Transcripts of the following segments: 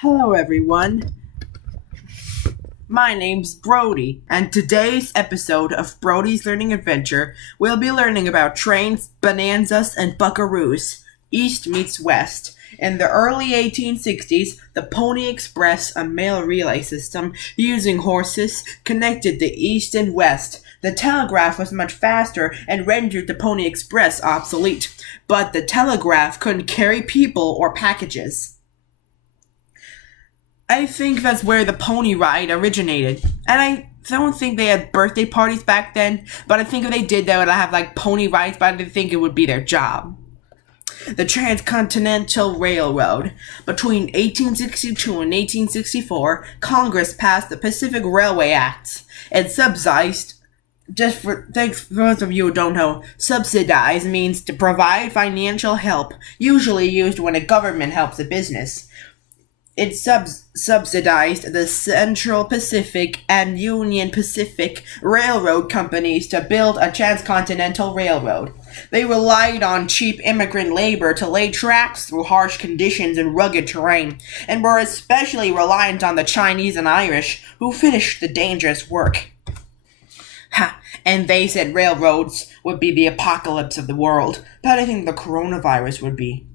Hello everyone, my name's Brody, and today's episode of Brody's Learning Adventure, we'll be learning about trains, Bonanzas, and Buckaroos. East meets West. In the early 1860s, the Pony Express, a mail relay system using horses, connected the East and West. The telegraph was much faster and rendered the Pony Express obsolete, but the telegraph couldn't carry people or packages. I think that's where the pony ride originated. And I don't think they had birthday parties back then, but I think if they did, they would have like pony rides, but I didn't think it would be their job. The Transcontinental Railroad. Between 1862 and 1864, Congress passed the Pacific Railway Act. It subsidized, thanks for those of you who don't know, subsidize means to provide financial help, usually used when a government helps a business. It subsidized the Central Pacific and Union Pacific Railroad companies to build a transcontinental railroad. They relied on cheap immigrant labor to lay tracks through harsh conditions and rugged terrain, and were especially reliant on the Chinese and Irish, who finished the dangerous work. And they said railroads would be the apocalypse of the world, but I think the coronavirus would be.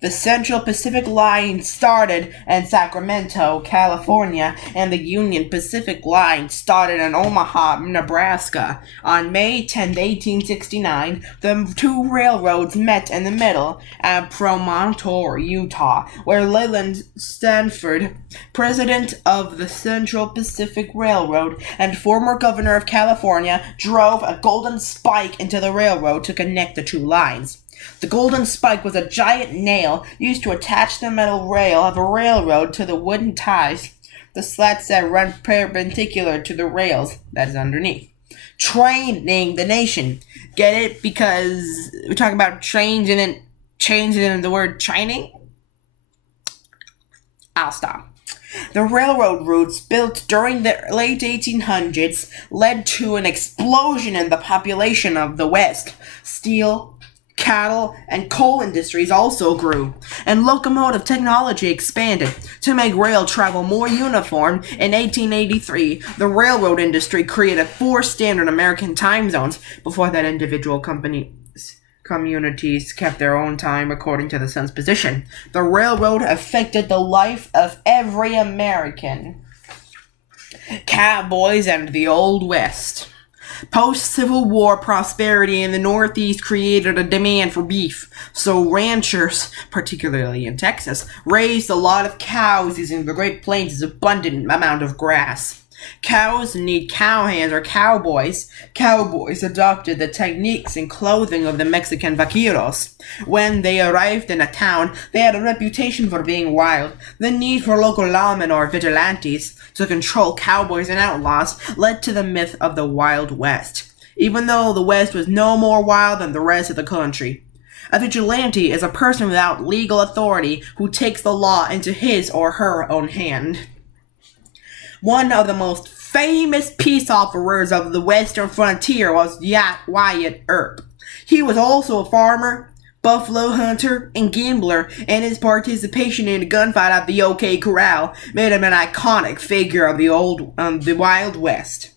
The Central Pacific Line started in Sacramento, California, and the Union Pacific Line started in Omaha, Nebraska. On May 10, 1869, the two railroads met in the middle at Promontory, Utah, where Leland Stanford, president of the Central Pacific Railroad and former governor of California, drove a golden spike into the railroad to connect the two lines. The golden spike was a giant nail used to attach the metal rail of a railroad to the wooden ties, the slats that run perpendicular to the rails that is underneath. Training the nation. Get it? Because we're talking about trains and then changing in the word training? I'll stop. The railroad routes built during the late 1800s led to an explosion in the population of the West. Steel, cattle, and coal industries also grew, and locomotive technology expanded. To make rail travel more uniform, in 1883, the railroad industry created 4 standard American time zones. Before that, individual communities kept their own time according to the sun's position. The railroad affected the life of every American. Cowboys and the Old West. Post-Civil War prosperity in the Northeast created a demand for beef, so ranchers, particularly in Texas, raised a lot of cows using the Great Plains' abundant amount of grass. Cows need cowhands or cowboys. Cowboys adopted the techniques and clothing of the Mexican vaqueros. When they arrived in a town, they had a reputation for being wild. The need for local lawmen or vigilantes to control cowboys and outlaws led to the myth of the Wild West, even though the West was no more wild than the rest of the country. A vigilante is a person without legal authority who takes the law into his or her own hand. One of the most famous peace offerers of the western frontier was Wyatt Earp. He was also a farmer, buffalo hunter, and gambler, and his participation in a gunfight at the OK Corral made him an iconic figure of the Wild West.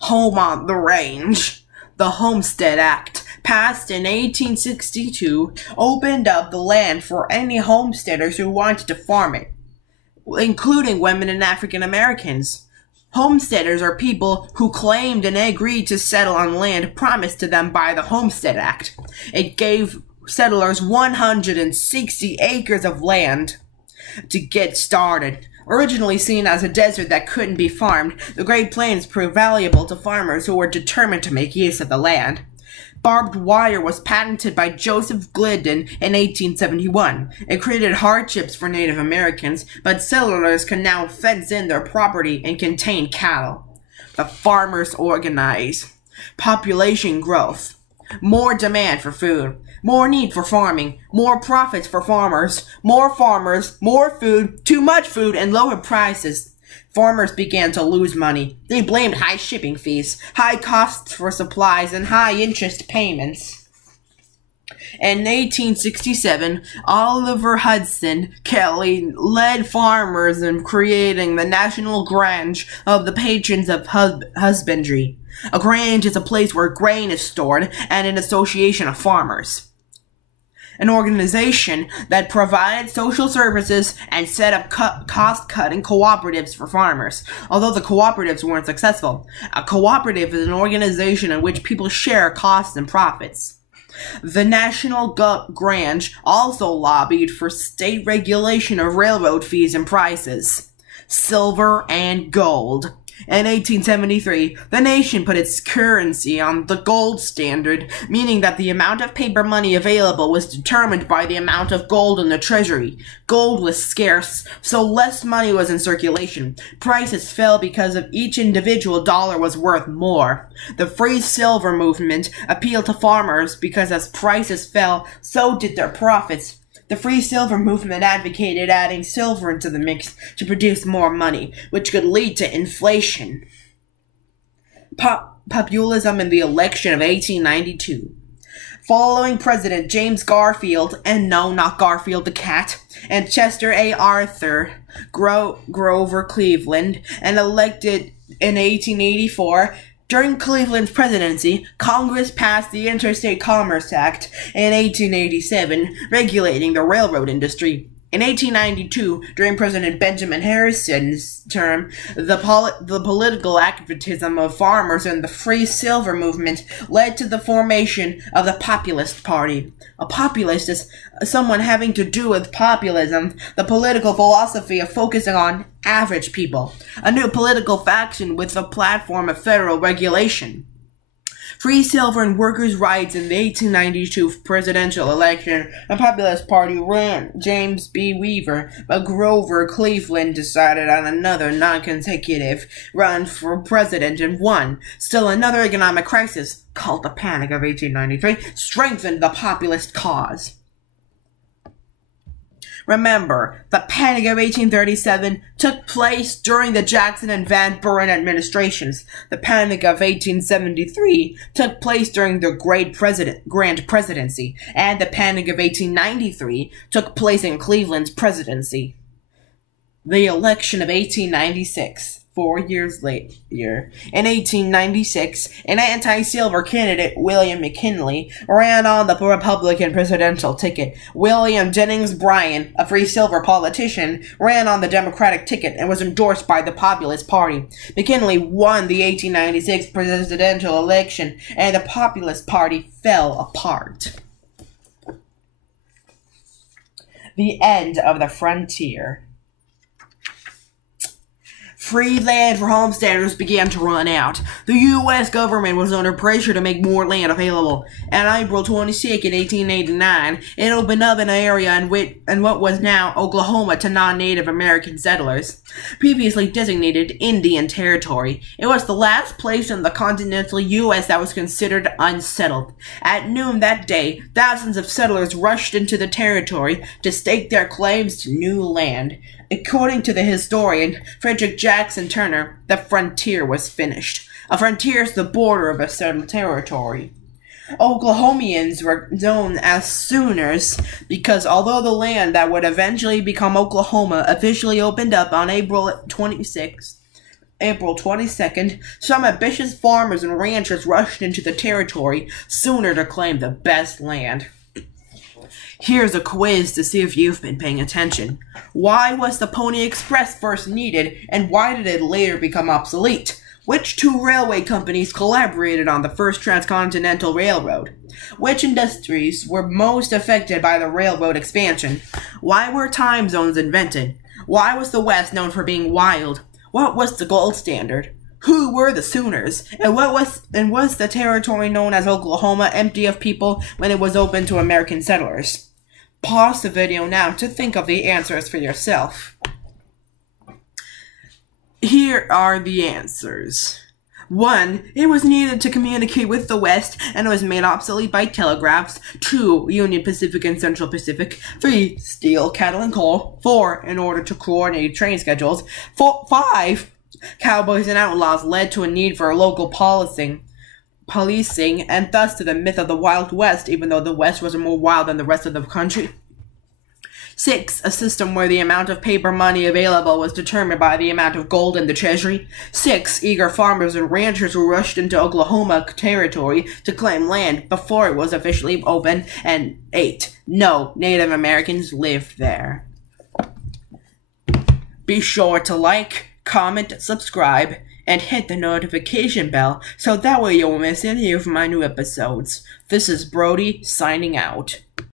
Home on the range. The Homestead Act, passed in 1862, opened up the land for any homesteaders who wanted to farm it, including women and African Americans. Homesteaders are people who claimed and agreed to settle on land promised to them by the Homestead Act. It gave settlers 160 acres of land to get started. Originally seen as a desert that couldn't be farmed, the Great Plains proved valuable to farmers who were determined to make use of the land. Barbed wire was patented by Joseph Glidden in 1871. It created hardships for Native Americans, but settlers could now fence in their property and contain cattle. The farmers organize. Population growth. More demand for food. More need for farming. More profits for farmers. More farmers. More food. Too much food and lower prices. Farmers began to lose money. They blamed high shipping fees, high costs for supplies, and high interest payments. In 1867, Oliver Hudson Kelley led farmers in creating the National Grange of the Patrons of Husbandry. A grange is a place where grain is stored and an association of farmers. An organization that provided social services and set up cost-cutting cooperatives for farmers. Although the cooperatives weren't successful, a cooperative is an organization in which people share costs and profits. The National Grange also lobbied for state regulation of railroad fees and prices, silver and gold. In 1873, the nation put its currency on the gold standard, meaning that the amount of paper money available was determined by the amount of gold in the treasury. Gold was scarce, so less money was in circulation. Prices fell because of each individual dollar was worth more. The free silver movement appealed to farmers because as prices fell, so did their profits. The free silver movement advocated adding silver into the mix to produce more money, which could lead to inflation. Populism in the election of 1892. Following President James Garfield, and no, not Garfield the cat, and Chester A. Arthur Grover Cleveland, and elected in 1884, during Cleveland's presidency, Congress passed the Interstate Commerce Act in 1887, regulating the railroad industry. In 1892, during President Benjamin Harrison's term, the political activism of farmers and the free silver movement led to the formation of the Populist Party. A populist is someone having to do with populism, the political philosophy of focusing on average people, a new political faction with a platform of federal regulation. Free silver and workers' rights in the 1892 presidential election, the Populist Party ran James B. Weaver, but Grover Cleveland decided on another non-consecutive run for president and won. Still, another economic crisis, called the Panic of 1893, strengthened the populist cause. Remember, the Panic of 1837 took place during the Jackson and Van Buren administrations. The Panic of 1873 took place during the Grant presidency, and the Panic of 1893 took place in Cleveland's presidency. The election of 1896. 4 years later, in 1896, an anti-silver candidate, William McKinley, ran on the Republican presidential ticket. William Jennings Bryan, a free silver politician, ran on the Democratic ticket and was endorsed by the Populist Party. McKinley won the 1896 presidential election, and the Populist Party fell apart. The end of the frontier. Free land for homesteaders began to run out. The U.S. government was under pressure to make more land available. On April 22, 1889, it opened up an area in what was now Oklahoma to non-Native American settlers, previously designated Indian Territory. It was the last place in the continental U.S. that was considered unsettled. At noon that day, thousands of settlers rushed into the territory to stake their claims to new land. According to the historian Frederick Jackson Turner, the frontier was finished. A frontier is the border of a certain territory. Oklahomians were known as Sooners because although the land that would eventually become Oklahoma officially opened up on April 22nd, some ambitious farmers and ranchers rushed into the territory sooner to claim the best land. Here's a quiz to see if you've been paying attention. Why was the Pony Express first needed, and why did it later become obsolete? Which two railway companies collaborated on the first transcontinental railroad? Which industries were most affected by the railroad expansion? Why were time zones invented? Why was the West known for being wild? What was the gold standard? Who were the Sooners? And was the territory known as Oklahoma empty of people when it was open to American settlers? Pause the video now to think of the answers for yourself. Here are the answers. 1. It was needed to communicate with the West, and it was made obsolete by telegraphs. 2. Union Pacific and Central Pacific. 3. Steel, cattle, and coal. 4. In order to coordinate train schedules. 5. Cowboys and outlaws led to a need for local policing. policing, and thus to the myth of the Wild West, even though the West was more wild than the rest of the country. 6. A system where the amount of paper money available was determined by the amount of gold in the treasury. 6. Eager farmers and ranchers who rushed into Oklahoma territory to claim land before it was officially open. And 8. No Native Americans lived there. Be sure to like, comment, subscribe, and hit the notification bell so that way you won't miss any of my new episodes. This is Brody signing out.